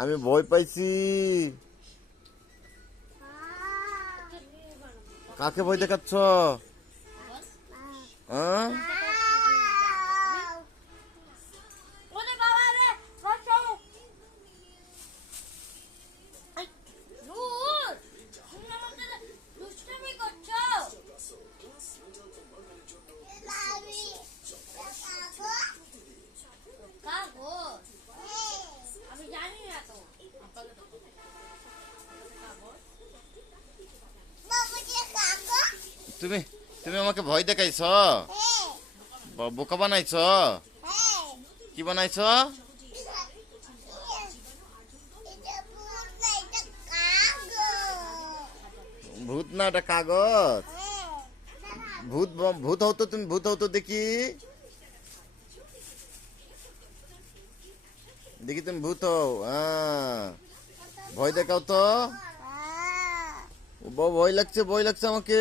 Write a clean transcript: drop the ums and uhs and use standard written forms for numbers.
আমি ভয় পাইছি। কাকে ভয় দেখাচ্ছ? হ্যাঁ? তুমি তুমি আমাকে ভয় দেখাইছ, বোকা বানাইছ। কি বানাইছ? ভূত না, এটা কাগজ। ভূত ভূত হতো, তুমি ভূত হতো দেখি দেখি তুমি ভূত হও। হ্যাঁ, ভয় দেখাও তো। ভয় লাগছে, ভয় লাগছে আমাকে।